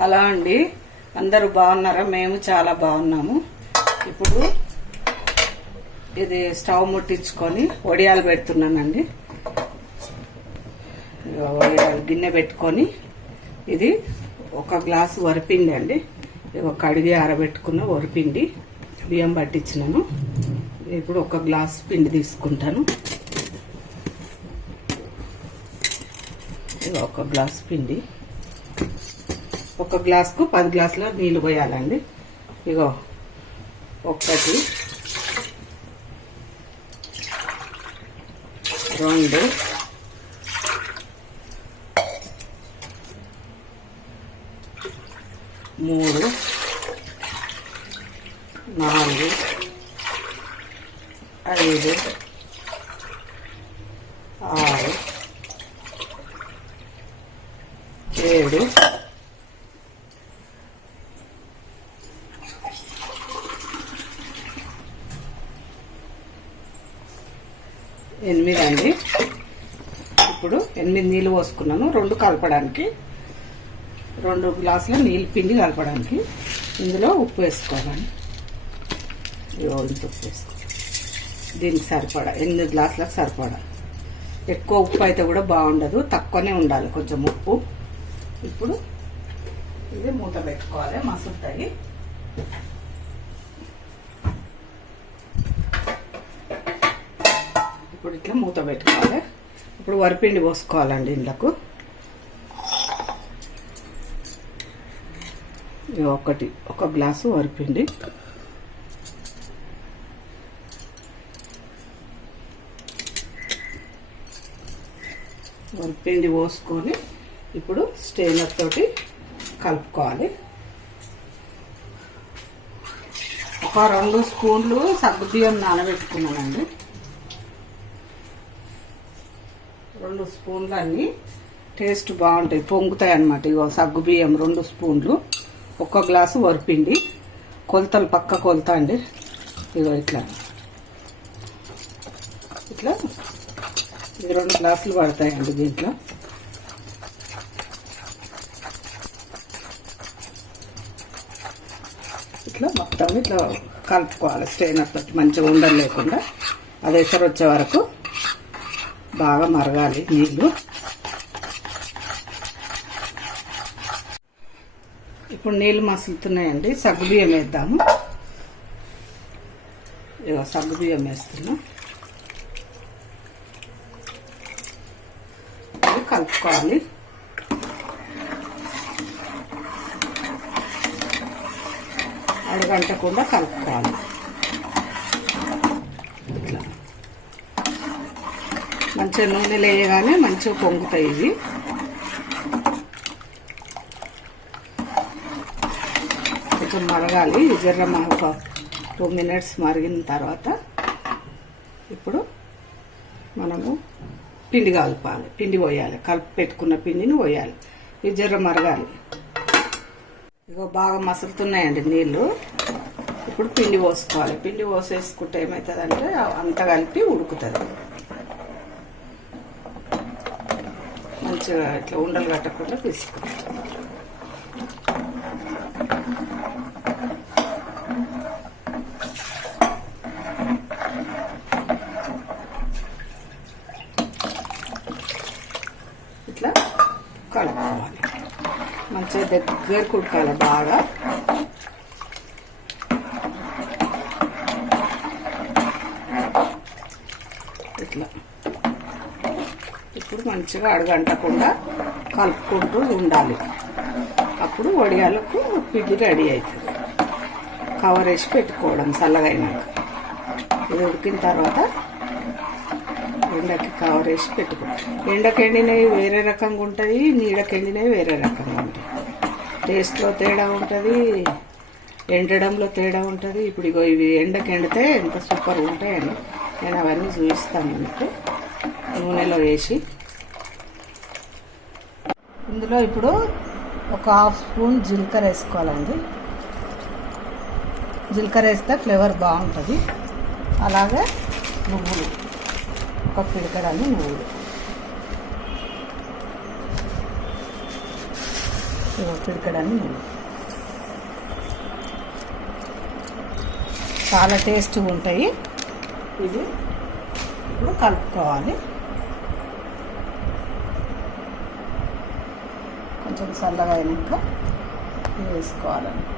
Hello అండి, అందరూ బాగున్నారా? మేము చాలా బాగున్నాము. ఇప్పుడు ఇది స్టవ్ ముట్టించుకొని వడియాలు పెడుతున్నానండి. వడియాలు గిన్నె పెట్టుకొని ఇది ఒక గ్లాసు వరిపిండి అండి. కడిగి ఆరబెట్టుకున్న వరిపిండి బియ్యం పట్టించినాను. ఇప్పుడు ఒక గ్లాసు పిండి తీసుకుంటాను. ఒక గ్లాసు పిండి, ఒక గ్లాసుకు 10 గ్లాసుల నీళ్ళు పోయాలండి. ఇగో 1 2 3 4 5 6 7 8 అండి. ఇప్పుడు 8 నీళ్ళు పోసుకున్నాను. 2 కలపడానికి, 2 గ్లాసుల నీళ్ళు పిండి కలపడానికి. ఇందులో ఉప్పు వేసుకోవాలి. ఇంత ఉప్పు వేసుకో, దీనికి సరిపడా 8 గ్లాసులకు సరిపడా. ఎక్కువ ఉప్పు అయితే కూడా బాగుండదు, తక్కువనే ఉండాలి కొంచెం ఉప్పు. ఇప్పుడు ఇది మూత పెట్టుకోవాలి, మసులుతాయి. ఇప్పుడు ఇట్లా మూత పెట్టుకోవాలి. ఇప్పుడు వరిపిండి పోసుకోవాలండి ఇందుకు. ఒక గ్లాసు వరిపిండి, వరిపిండి పోసుకొని ఇప్పుడు స్టెయినర్ తోటి కలుపుకోవాలి. ఒక 2 స్పూన్లు సగ్గుబియ్యం నానబెట్టుకున్నానండి. 2 స్పూన్లు అన్నీ టేస్ట్ బాగుంటాయి, పొంగుతాయి అన్నమాట. ఇగో సగ్గుబియ్యం 2 స్పూన్లు, 1 గ్లాసు వరిపిండి. కొలతలు పక్క కొలత అండి. ఇగో ఇట్లా ఇట్లా ఇది 2 గ్లాసులు పడతాయండి దీంట్లో. ఇట్లా మొత్తం ఇట్లా కలుపుకోవాలి స్టెయినర్ తోటి, మంచిగా ఉండలు లేకుండా. అది ఎసరు వచ్చే వరకు బాగా మరగాలి నీళ్ళు. ఇప్పుడు నీళ్ళు మసులుతున్నాయండి. సగ్గుబియ్యం వేద్దాము. ఇగో సగ్గుబియ్యం వేస్తున్నాం. ఇది కలుపుకోవాలి. అడగంటకుండా కలుపుకోవాలి. ఇట్లా మంచిగా నూనె లేయగానే మంచిగా పొంగుతాయి ఇవి. కొంచెం మరగాలి. జర్ర ఒక 2 మినిట్స్ మరిగిన తర్వాత ఇప్పుడు మనము పిండి కలపాలి. పిండి పోయాలి, కలిపి పెట్టుకున్న పిండిని పోయాలి. ఇది జర్ర మరగాలి. ఇగో బాగా మసులుతున్నాయండి నీళ్ళు. ఇప్పుడు పిండి పోసుకోవాలి. పిండి పోసేసుకుంటే ఏమవుతుందంటే అంతా కలిపి ఉడుకుతుంది. మంచిగా ఇట్లా ఉండలు కట్టకుండా తీసుకోవాలి. ఇట్లా కలుపుకోవాలి. మంచిగా దగ్గర కుడకాలి బాగా. ఇట్లా ఇప్పుడు మంచిగా అడగంటకుండా కలుపుకుంటూ ఉండాలి. అప్పుడు వడియాలకు పిండి రెడీ అవుతుంది. కవర్ వేసి పెట్టుకోవడం చల్లగైనాక. ఇది ఉడికిన తర్వాత ఎండకి కవర్ వేసి పెట్టుకోవాలి. ఎండకి ఎండినవి వేరే రకంగా ఉంటుంది, నీడకి ఎండినవి వేరే రకంగా ఉంటాయి. టేస్ట్లో తేడా ఉంటుంది, ఎండడంలో తేడా ఉంటుంది. ఇప్పుడు ఇగో ఇవి ఎండకి ఎండితే ఎంత సూపర్గా ఉంటాయండి. నేను అవన్నీ చూపిస్తాను మీకు. నూనెలో వేసి ఇందులో ఇప్పుడు ఒక 1/2 స్పూన్ జీలకర్ర వేసుకోవాలండి. జీలకర్ర వేస్తే ఫ్లేవర్ బాగుంటుంది. అలాగే నువ్వులు, ఒక పిడికెడన్ని నువ్వులు. పిడకడని నేను చాలా టేస్ట్గా ఉంటాయి ఇవి. ఇప్పుడు కలుపుకోవాలి. కొంచెం చల్లగా అయినాక వేసుకోవాలని